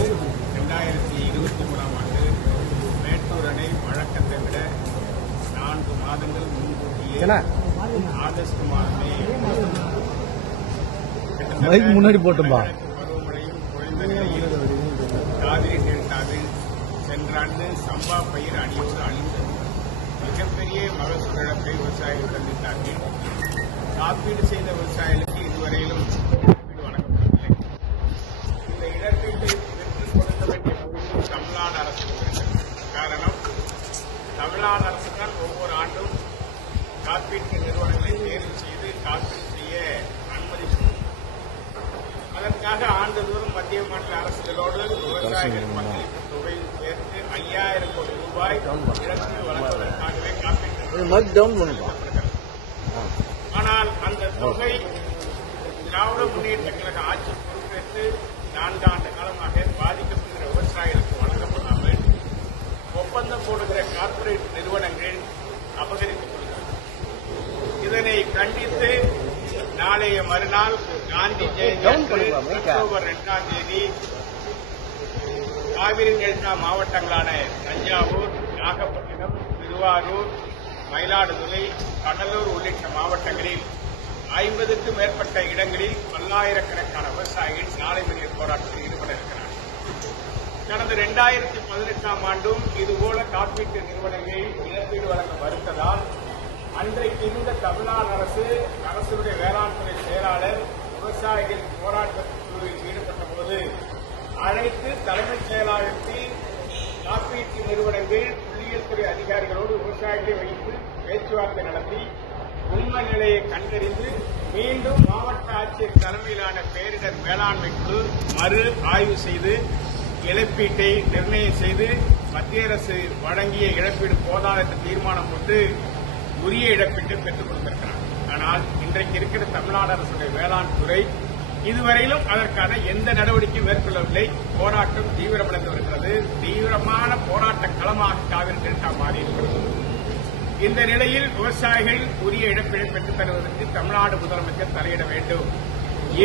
ஆண்டு ரெண்டாயிரத்தி இருபத்தி மூணாம் ஆண்டு மேட்டூர் அணை வழக்கத்தை விட நான்கு மாதங்கள் முன்கூட்டியே ஆகஸ்ட் மாதமே முன்னாடி போட்டுமா பருவமழையும் குறைந்த நிலையில் காவிரி டெல்டாவில் சென்ற ஆண்டு சம்பா பயிர் அணியோடு அழிந்தது மிகப்பெரிய மகசூல் இழப்பை விவசாயிகள் சந்தித்தார்கள். காப்பீடு செய்த விவசாயிகளுக்கு தமிழ்நாடு ஒவ்வொரு ஆண்டும் காப்பீட்டு நிறுவனங்களை தேர்வு செய்து காப்பீடு செய்ய அனுமதிக்கும் அதற்காக ஆண்டுதோறும் மத்திய மாநில அரசுகளோடு விவசாயிகள் பங்களிப்பு தொகை சேர்த்து ஐயாயிரம் கோடி ரூபாய் இழப்பீடு வழங்குவதற்காகவே காப்பீட்டு ஆனால் அந்த தொகை திராவிட முன்னேற்ற கழக ஆட்சி பொறுப்பேற்று நான்காண்டு மறுநாள் காந்தி ஜெயந்தி அக்டோபர் இரண்டாம் தேதி காவிரி டெல்டா மாவட்டங்களான தஞ்சாவூர் நாகப்பட்டினம் திருவாரூர் மயிலாடுதுறை கடலூர் உள்ளிட்ட மாவட்டங்களில் ஐம்பதுக்கும் மேற்பட்ட இடங்களில் பல்லாயிரக்கணக்கான விவசாயிகள் சாலை மறியல் போராட்டத்தில் ஈடுபட இருக்கிறார்கள் கடந்த இரண்டாயிரத்தி பதினெட்டாம் ஆண்டும் இதுபோல காப்பீட்டு நிறுவனங்கள் இழப்பீடு வழங்க மறுத்ததால் அன்றைக்கு இருந்த தமிழ்நாடு அரசு அரசுடைய வேளாண் துறை செயலாளர் விவசாயிகள் போராட்டத்தில் ஈடுபட்ட போது அழைத்து தலைமைச் செயலாளத்தில் காப்பீட்டு நிறுவனங்கள் புள்ளியியல் துறை அதிகாரிகளோடு விவசாயிகளை வைத்து பேச்சுவார்த்தை நடத்தி உண்மை நிலையை கண்டறிந்து மீண்டும் மாவட்ட ஆட்சியர் தலைமையிலான பேரிடர் மேலாண்மை குழு மறு ஆய்வு செய்து இழப்பீட்டை நிர்ணயம் செய்து மத்திய அரசு வழங்கிய இழப்பீடு போதாத என்று தீர்மானம் போட்டு உரிய இழப்பீட்டை பெற்றுக் கொடுத்திருக்கிறார். ஆனால் இன்றைக்கு இருக்கிற தமிழ்நாடு அரசுடைய வேளாண் துறை இதுவரையிலும் அதற்கான எந்த நடவடிக்கையும் மேற்கொள்ளவில்லை. போராட்டம் தீவிரமடைந்து வருகிறது. தீவிரமான போராட்ட களமாக காவிரி டெல்டா மாறியிருக்கிறது இந்த நிலையில் விவசாயிகள் உரிய இழப்பீடு பெற்றுத் தருவதற்கு தமிழ்நாடு முதலமைச்சர் தலையிட வேண்டும்.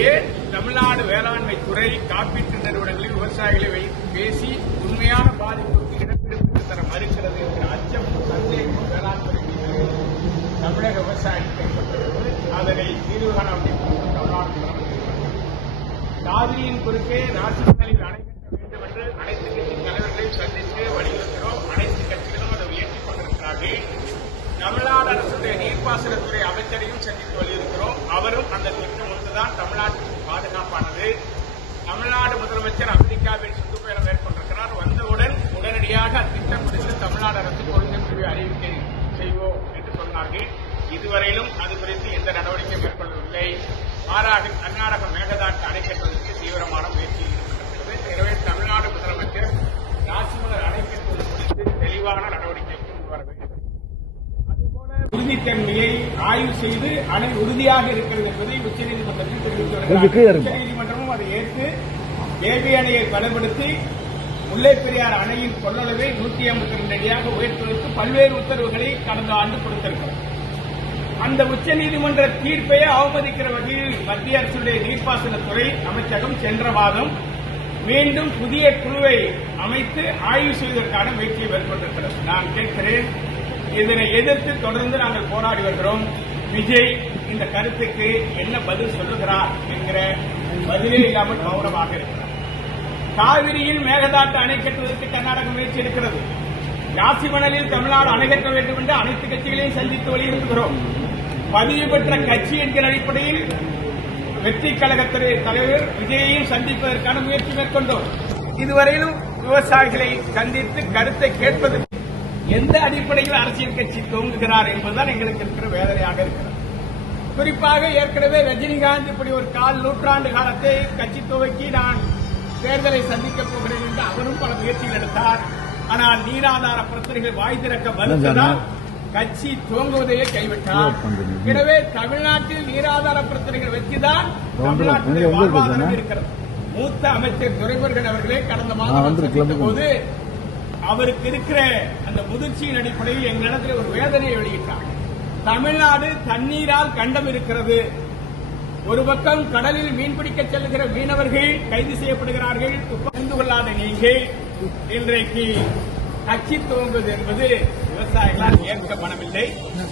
ஏன் தமிழ்நாடு வேளாண்மை துறை காப்பீட்டு நிறுவனங்களில் விவசாயிகளை வைத்து பேசி உண்மையான பாதிப்புக்கு இழப்பீடு பெற்றுத்தர மறுக்கிறது என்கிற அச்சம் சந்தேகம் வேளாண் துறை மீது தமிழக விவசாயிகளுக்கு ஏற்பட்டுள்ளது அதனை தீர்வு காண வேண்டிய தமிழ்நாடு காவிரியின் குறுக்கே ராஜஸ்தானில் அணை கட்ட வேண்டும் என்று அனைத்து கட்சி தலைவர்களையும் சந்தித்து வலியுறுத்துகிறோம். அனைத்து கட்சிகளும் அதை உயர்த்திக் கொண்டிருக்கிறார்கள். தமிழ்நாடு அரசுடைய நீர்ப்பாசனத்துறை அமைச்சரையும் சந்தித்து வலியுறுத்துகிறோம். அவரும் அந்த திட்டம் ஒன்றுதான். தமிழ்நாட்டுக்கு பாதுகாப்பானது. தமிழ்நாடு முதலமைச்சர் அமெரிக்காவில் சுற்றுப்பயணம் மேற்கொண்டிருக்கிறார். வந்தவுடன் உடனடியாக அத்திட்டம் குறித்து தமிழ்நாடு அரசு கொள்கை முடிவை அறிவிக்கை செய்வோம் என்று சொன்னார்கள். இதுவரையிலும் அது குறித்து எந்த நடவடிக்கையும் மேற்கொள்ளவில்லை. மாறாக கர்நாடக மேகதாட்டு அணை கட்டுவதற்கு தீவிரமான ஈடுபட்டிருக்கிறது. எனவே தமிழ்நாடு முதலமைச்சர் ராசிமலர் அணை கட்டுவது குறித்து தெளிவான நடவடிக்கைக்கு முன்வர வேண்டும். அதுபோல உறுதித்தன்மையை ஆய்வு செய்து அணை உறுதியாக இருக்கிறது என்பதை உச்சநீதிமன்றத்தில் தெரிவித்து கீழே வருகிறார் இருப்பா. உச்சநீதிமன்றமும் அதை ஏற்று ஏபி அணையை பலப்படுத்தி முல்லைப் பெரியார் அணையின் கொள்ளளவை நூற்றி ஐம்பத்தி ரெண்டு அடியாக உயர்த்துவதற்கு பல்வேறு உத்தரவுகளை கடந்த ஆண்டு கொடுத்திருக்கிறார் அந்த உச்சநீதிமன்ற தீர்ப்பையே அவமதிக்கிற வகையில் மத்திய அரசுடைய நீர்ப்பாசனத்துறை அமைச்சகம் சென்ற மாதம் மீண்டும் புதிய குழுவை அமைத்து ஆய்வு செய்வதற்கான முயற்சியை மேற்கொண்டிருக்கிறது. நான் கேட்கிறேன் இதனை எதிர்த்து தொடர்ந்து நாங்கள் போராடி வருகிறோம். விஜய் இந்த கருத்துக்கு என்ன பதில் சொல்லுகிறார் என்கிற பதிலே இல்லாமல் கௌரவமாக இருக்கிறார். காவிரியில் மேகதாட்டு அணை கட்டுவதற்கு கர்நாடக முயற்சி எடுக்கிறது. ராசிமணலில் தமிழ்நாடு அணை கட்ட வேண்டும் என்று அனைத்து கட்சிகளையும் சந்தித்து வலியுறுத்துகிறோம். பதிவு பெற்ற கட்சி என்கிற அடிப்படையில் வெற்றி கழகத்துறை தலைவர் விஜயையும் சந்திப்பதற்கான முயற்சி மேற்கொண்டோம். இதுவரையிலும் விவசாயிகளை சந்தித்து கருத்தை கேட்பது எந்த அடிப்படையில் அரசியல் கட்சி துவங்குகிறார் என்பதுதான் எங்களுக்கு இருக்கிற வேதனையாக இருக்கிறது. குறிப்பாக ஏற்கனவே ரஜினிகாந்த் இப்படி ஒரு கால் நூற்றாண்டு காலத்தை கட்சி துவக்கி நான் தேர்தலை சந்திக்கப் போகிறேன் என்று அவரும் பல முயற்சிகள் எடுத்தார். ஆனால் நீராதார பிரச்சனைகள் வாய் திறக்க மறுத்ததால் கட்சி துவங்குவதையே கைவிட்டார். எனவே தமிழ்நாட்டில் நீராதார பிரச்சனைகள் வச்சுதான் தமிழ்நாட்டில் வாழ்வாதாரம் இருக்கிறது. மூத்த அமைச்சர் துரைமுருகன் அவர்களே கடந்த மாதம். போது அவருக்கு இருக்கிற அந்த முதிர்ச்சியின் அடிப்படையில் எங்களிடத்தில் ஒரு வேதனையை வெளியிட்டார் தமிழ்நாடு தண்ணீரால் கண்டம் இருக்கிறது. ஒரு பக்கம் கடலில் மீன்பிடிக்க செல்கிற மீனவர்கள் கைது செய்யப்படுகிறார்கள். புரிந்து கொள்ளாத நீங்கள் இன்றைக்கு கட்சி துவங்குவது என்பது விவசாயிகளால் ஏற்க மனமில்லை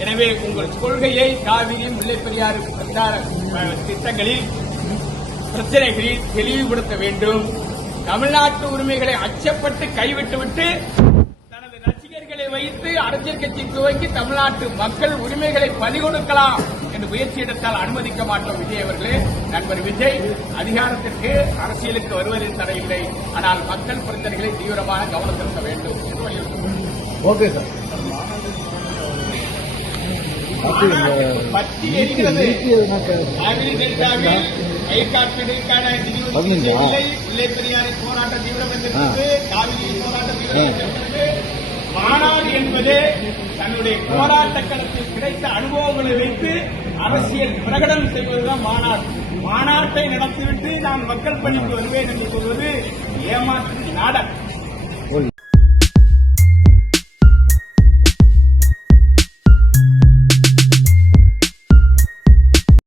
எனவே உங்கள் கொள்கையை காவிரி முல்லைப்பெரியாறு பிரச்சார திட்டங்களில் பிரச்சனைகளில் தெளிவுபடுத்த வேண்டும். தமிழ்நாட்டு உரிமைகளை அச்சப்பட்டு கைவிட்டுவிட்டு தனது ரசிகர்களை வைத்து அரசியல் கட்சி துவங்கி தமிழ்நாட்டு மக்கள் உரிமைகளை பறிகொடுக்கலாம் என்று முயற்சி எடுத்தால் அனுமதிக்க மாட்டோம் விஜய் அவர்களே. நண்பர் விஜய் அதிகாரத்திற்கு அரசியலுக்கு வருவதில் தடையில்லை. ஆனால் மக்கள் பிரச்சனைகளை தீவிரமாக கவனம் செலுத்த வேண்டும். என்று வலியுறுத்தும் ஓகே சார் பதினஞ்சா? மாநாடு என்பது தன்னுடைய போராட்ட களத்தில் கிடைத்த அனுபவங்களை வைத்து அரசியல் பிரகடனம் செய்வதுதான் மாநாடு. மாநாட்டை நடத்திவிட்டு நான் மக்கள் பணிக்கு வருவேன் என்று சொல்வது ஏமாற்று நாடகம்.